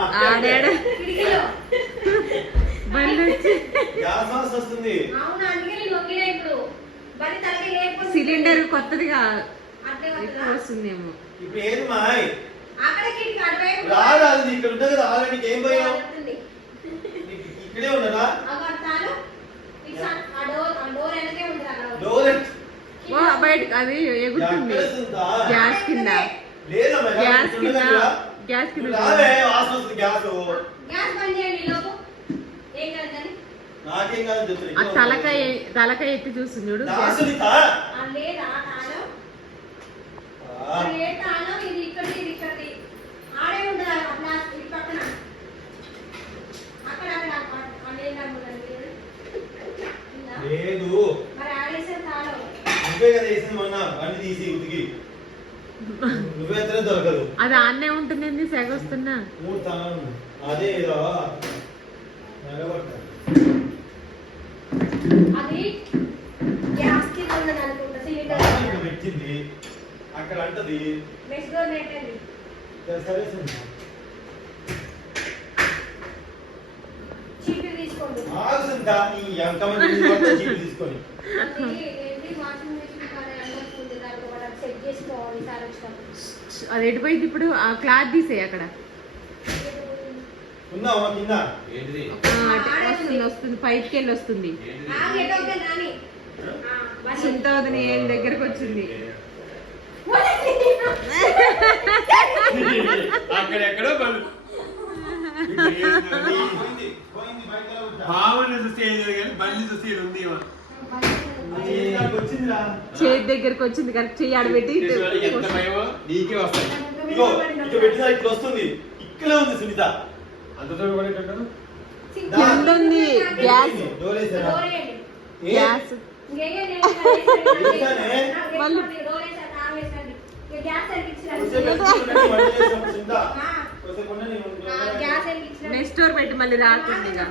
ఆడాడు సిలిండర్ కొత్తదిగా వస్తుందేమో. ఇప్పుడు ఏది మాయ్ రాదు, ఇక్కడ ఉంటుంది కదా ఆల్రెడీ. ఏం పోయావు ఇక్కడే ఉండదా? బయట అది ఎగురుతుంది గ్యాస్ కింద. గ్యాస్ కింద గ్యాస్ కింద తలకాయ తలకాయ ఎత్తి చూస్తుంది చూడు. లేదు నువ్వే కదా వేసింది మొన్న బండి తీసి ఉతికి. నువ్వే దొరకదు. అది ఆన్నే ఉంటుంది. సెగ వస్తున్నా 3 తాళాలు అదే ఏదో పెట్టింది అక్కడ అంటది. సరే తీసుకొని అది ఎటుపోయింది ఇప్పుడు. ఆ క్లాత్ తీసేయి అక్కడ వస్తుంది వస్తుంది పైకి వెళ్ళి వస్తుంది. సుంతవదని ఏం దగ్గరకు వచ్చింది. చేతి దగ్గరకు వచ్చింది. కరెక్ట్ చెయ్యి ఆడబెట్టి గ్యాస్ గ్యాస్ నెక్స్ట్ డోర్ పెట్టి మళ్ళీ రాకుండా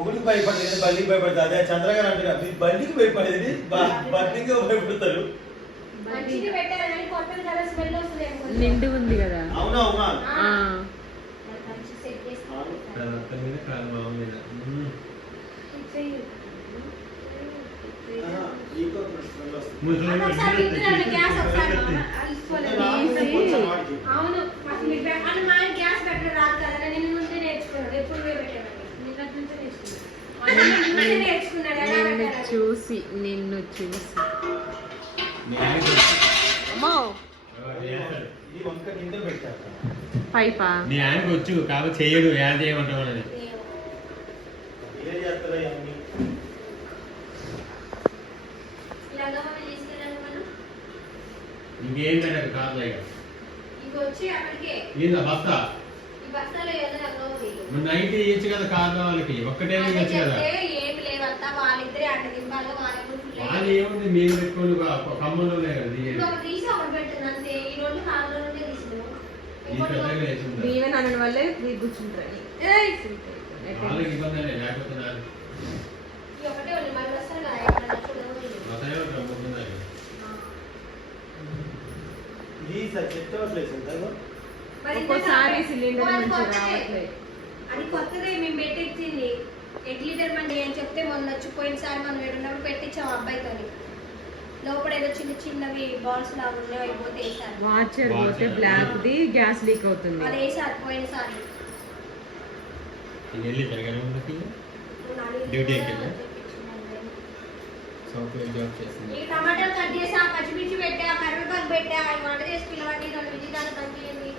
ఒకటికి భయపడేది బల్లికి భయపడుతుంది. అదే చంద్రగారు అంటారు బల్లికి భయపడేది బల్లికి భయపడతారు. నిండు ఉంది కదా. అవునా అవునా నిన్ను చూసి పైపా నీ ఆయనకు వచ్చు కాబట్టి చెయ్యడు. యాడ్ చేయమంటావు అనేది ఇంకేంటంటే కాదు బస్తా నైట్ ఇవ్వచ్చు కదా కార్లో వాళ్ళకి. ఒక్కటే ఇవ్వచ్చు కదా. వాళ్ళు ఏముంది మీరు పెట్టుకోండి ఖమ్మంలో దీవెన అన్న వాళ్ళే కూర్చుంటారు. వాళ్ళకి ఇబ్బంది లేకపోతే ఒక్కోసారి సిలిండర్ మంచిగా రావట్లేదు. అది కొత్తదే మేము పెట్టించింది. 8 లీటర్ బండి అని చెప్తే మొన్న వచ్చి పోయినసారి మనం ఎడున్నప్పుడు పెట్టించాం అబ్బాయితో. లోపల ఏదో చిన్న చిన్నవి బాల్స్ లాగా ఉన్నాయి అయిపోతే వేసారు. వాచర్ పోతే బ్లాక్ ది గ్యాస్ లీక్ అవుతుంది. అది వేసారు పోయినసారి. ఈ టమాటాలు కట్ చేసా, పచ్చిమిర్చి పెట్టా, కరివేపాకు పెట్టా, వంట చేసి పిల్లవాడిని 2 విజితాలు పనిచేయండి.